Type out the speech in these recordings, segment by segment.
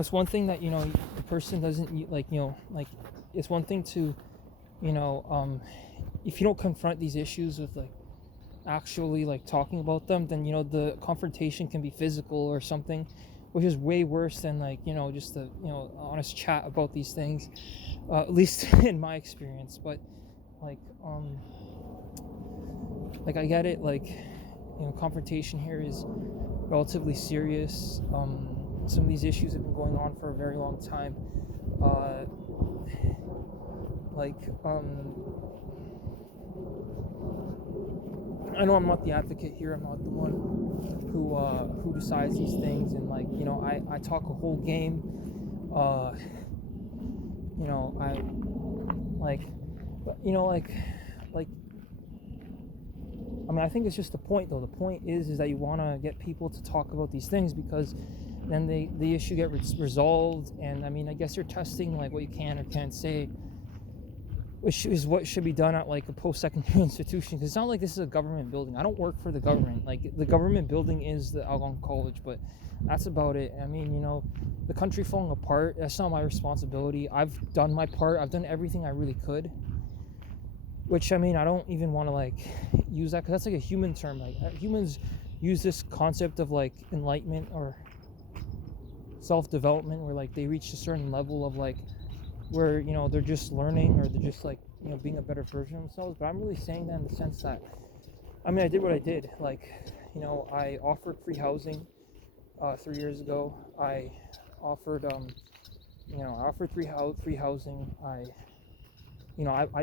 it's one thing that the person doesn't like it's one thing to you know if you don't confront these issues with like actually like talking about them, then the confrontation can be physical or something, which is way worse than like just a honest chat about these things, at least in my experience. But like I get it, like confrontation here is relatively serious. Some of these issues have been going on for a very long time. uh like I know I'm not the advocate here. I'm not the one who decides these things, and like I talk a whole game. I like, like I mean, I think it's just the point though. The point is that you want to get people to talk about these things, because then the issue get resolved. And I mean, I guess you're testing like what you can or can't say, which is what should be done at like a post-secondary institution, because it's not like this is a government building. I don't work for the government. Like, the government building is the Algonquin College, but that's about it. I mean, the country falling apart, that's not my responsibility. I've done my part. I've done everything I really could, which, I mean, I don't even want to like use that, because that's like a human term. Like, humans use this concept of like enlightenment or self-development, where like they reach a certain level of like where they're just learning, or they're just like being a better version of themselves. But I'm really saying that in the sense that, I mean, I did what I did. Like, I offered free housing 3 years ago. I offered free housing. I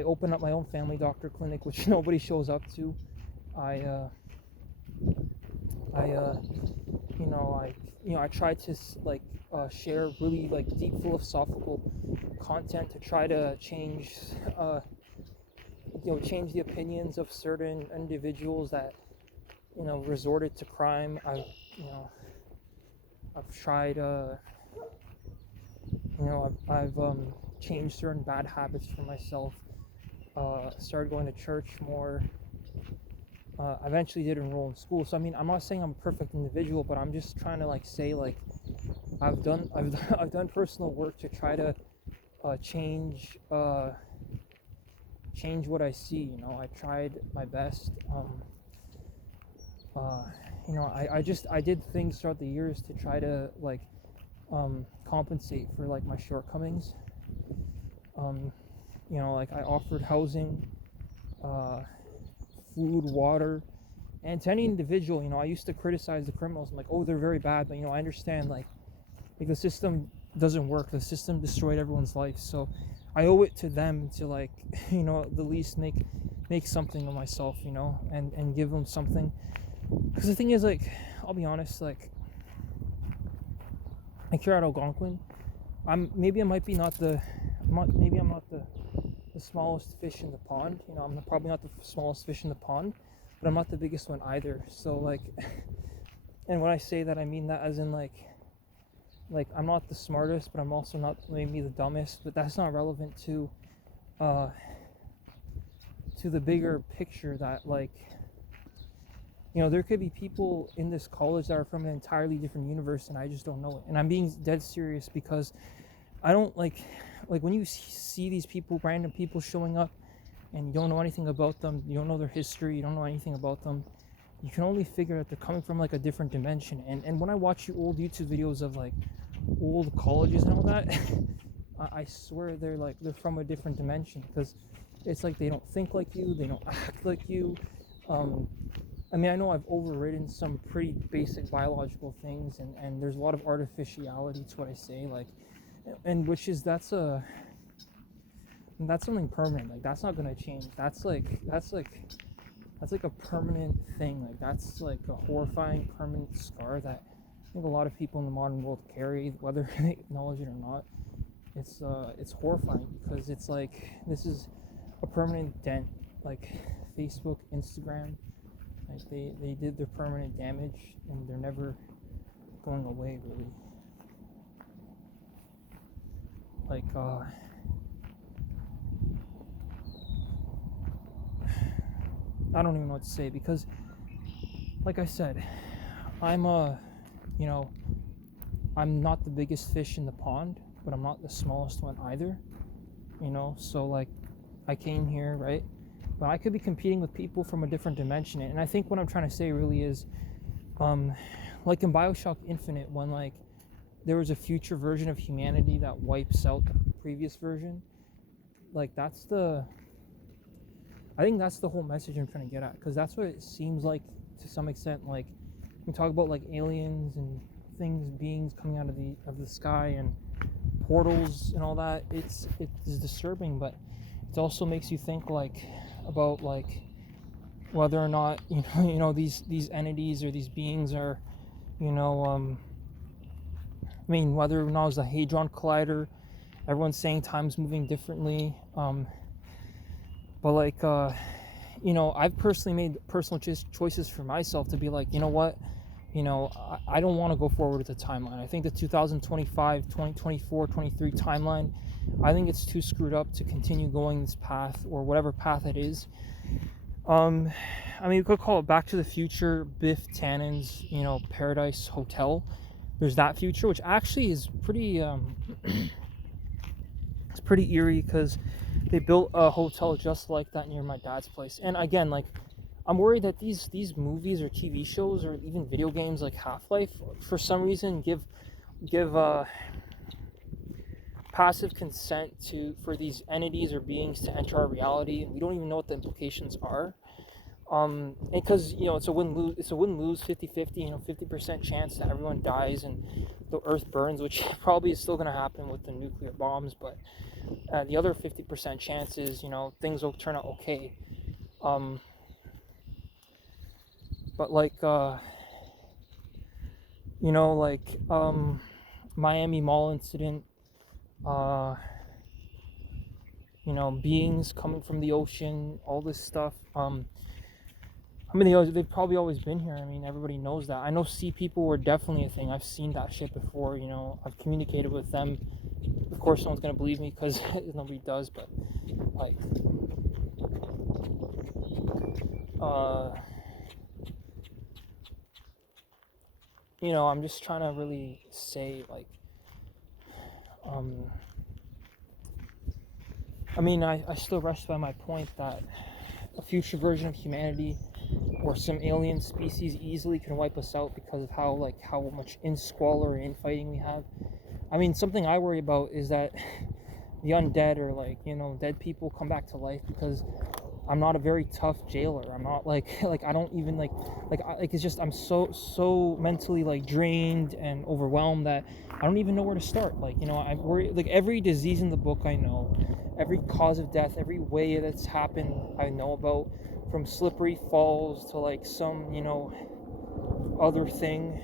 opened up my own family doctor clinic, which nobody shows up to. I tried to like share really like deep philosophical content to try to change change the opinions of certain individuals that resorted to crime. I've tried I've changed certain bad habits for myself. Started going to church more. Eventually did enroll in school. So I mean, I'm not saying I'm a perfect individual, but I'm just trying to like say, like, I've done I've done personal work to try to change what I see. I tried my best. I did things throughout the years to try to like compensate for like my shortcomings. Like, I offered housing, food, water, and to any individual. I used to criticize the criminals. I'm like, oh, they're very bad, but I understand, like the system doesn't work. The system destroyed everyone's life, so I owe it to them to like the least make something of myself, and give them something. Because the thing is, like, I'll be honest, like here at Algonquin, maybe I'm not the smallest fish in the pond. I'm probably not the smallest fish in the pond, but I'm not the biggest one either. So like, and when I say that, I mean that as in like I'm not the smartest, but I'm also not maybe the dumbest. But that's not relevant to the bigger picture, that like there could be people in this college that are from an entirely different universe, and I just don't know it. And I'm being dead serious, because I don't like when you see these people, random people showing up, and you don't know anything about them, you don't know their history, you don't know anything about them, you can only figure that they're coming from like a different dimension. And when I watch old YouTube videos of like old colleges and all that, I swear they're from a different dimension, because it's like they don't think like you, they don't act like you. I mean, I know I've overridden some pretty basic biological things, and there's a lot of artificiality to what I say, like, and which is that's something permanent. Like, that's not gonna change. That's like a permanent thing. Like, that's like a horrifying permanent scar that I think a lot of people in the modern world carry, whether they acknowledge it or not. It's horrifying, because it's like this is a permanent dent. Like, Facebook, Instagram, like they did their permanent damage, and they're never going away, really. Like, I don't even know what to say, because like I said, I'm I'm not the biggest fish in the pond, but I'm not the smallest one either, so like I came here, right? But I could be competing with people from a different dimension. And I think what I'm trying to say really is, like in BioShock Infinite, when like there was a future version of humanity that wipes out the previous version, like I think that's the whole message I'm trying to get at, because that's what it seems like to some extent. Like we talk about like aliens and beings coming out of the sky and portals and all that. It's disturbing, but it also makes you think like about like whether or not these entities or these beings are whether or not it was a Hadron Collider. Everyone's saying time's moving differently, but like I've personally made personal choices for myself to be like, you know what, I don't want to go forward with the timeline. I think the 2025, 2024, 23 timeline, I think it's too screwed up to continue going this path, or whatever path it is. You could call it Back to the Future, Biff Tannen's, Paradise Hotel. There's that future, which actually is pretty, it's pretty eerie, because they built a hotel just like that near my dad's place. And again, like, I'm worried that these movies or TV shows or even video games like Half-Life, for some reason, give passive consent for these entities or beings to enter our reality, and we don't even know what the implications are. And because it's a win-lose 50-50, 50% chance that everyone dies and the earth burns, which probably is still going to happen with the nuclear bombs, but the other 50% chance is things will turn out okay. But like Miami Mall incident, beings coming from the ocean, all this stuff. They've probably always been here. Everybody knows that. I know sea people were definitely a thing. I've seen that shit before. I've communicated with them. Of course, no one's gonna believe me because nobody does. But like, I'm just trying to really say like, I still rest by my point that a future version of humanity or some alien species easily can wipe us out because of how much squalor and infighting we have. Something I worry about is that the undead, or dead people, come back to life, because I'm not a very tough jailer. I'm not like I don't even it's just I'm so mentally drained and overwhelmed that I don't even know where to start. I worry, every disease in the book I know, every cause of death, every way that's happened I know about, from slippery falls to some other thing.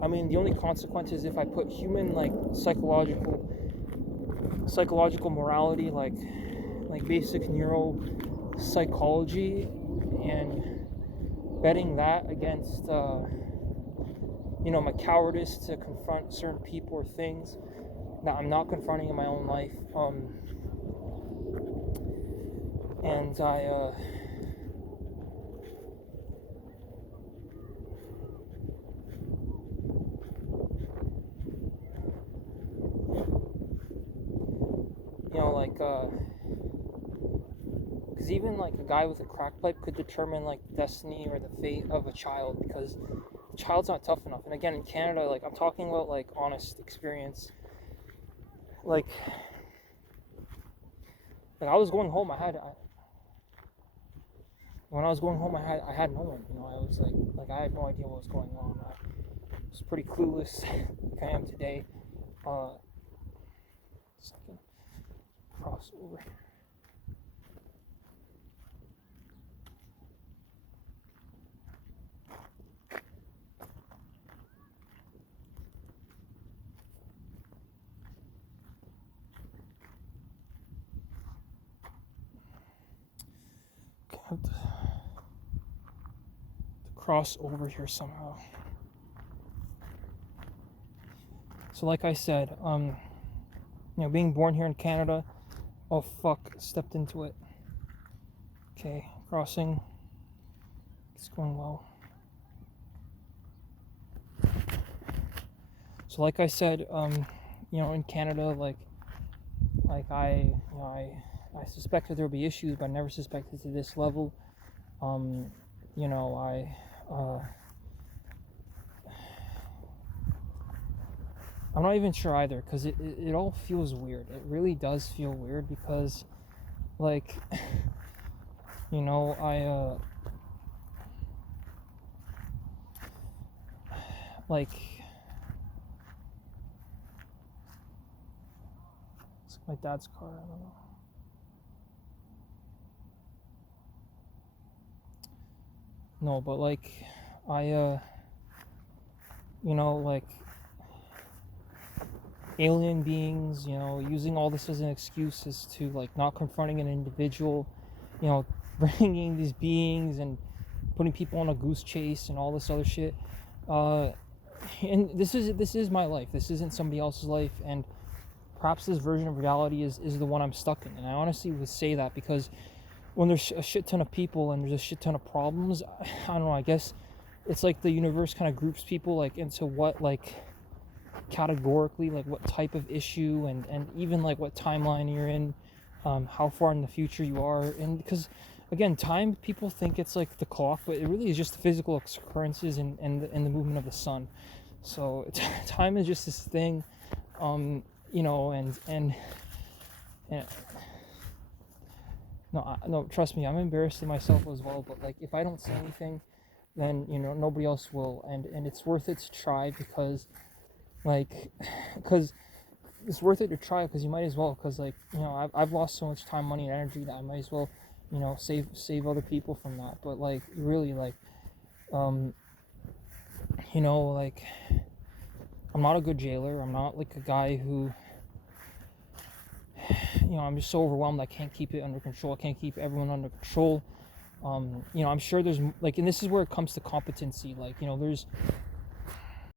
The only consequence is if I put human psychological morality, like basic neuropsychology, and betting that against my cowardice to confront certain people or things that I'm not confronting in my own life. And I because even a guy with a crack pipe could determine the destiny or the fate of a child, because the child's not tough enough. And again, in Canada, I'm talking about honest experience. Like I was going home, when I was going home, I had no one. I was I had no idea what was going on. I was pretty clueless like I am today. Second, cross over. Have to cross over here somehow. So like I said, being born here in Canada, oh fuck, stepped into it. Okay, crossing. It's going well. So like I said, in Canada, like I suspected there would be issues, but I never suspected to this level. um I I'm not even sure either, because it all feels weird. It really does feel weird because, like, I like, it's my dad's car. I don't know. No, but like, I like, alien beings, using all this as an excuse as to like not confronting an individual, you know, bringing these beings and putting people on a goose chase and all this other shit. Uh, and this is my life. This isn't somebody else's life, and perhaps this version of reality is the one I'm stuck in. And I honestly would say that because when there's a shit ton of people and there's a shit ton of problems, I don't know. I guess it's like the universe kind of groups people like into what, like, categorically, like what type of issue, and even like what timeline you're in, how far in the future you are. And because, again, time, people think it's like the clock, but it really is just the physical occurrences and the movement of the sun. So time is just this thing, and no, trust me, I'm embarrassed of myself as well. But like, if I don't say anything, then nobody else will, and it's worth it to try, because like, because it's worth it to try, because you might as well, because like, I've lost so much time, money, and energy that I might as well, save other people from that. But like, really, like, um like, I'm not a good jailer. I'm not like a guy who, I'm just so overwhelmed I can't keep it under control. I can't keep everyone under control. I'm sure there's like, and this is where it comes to competency. Like, there's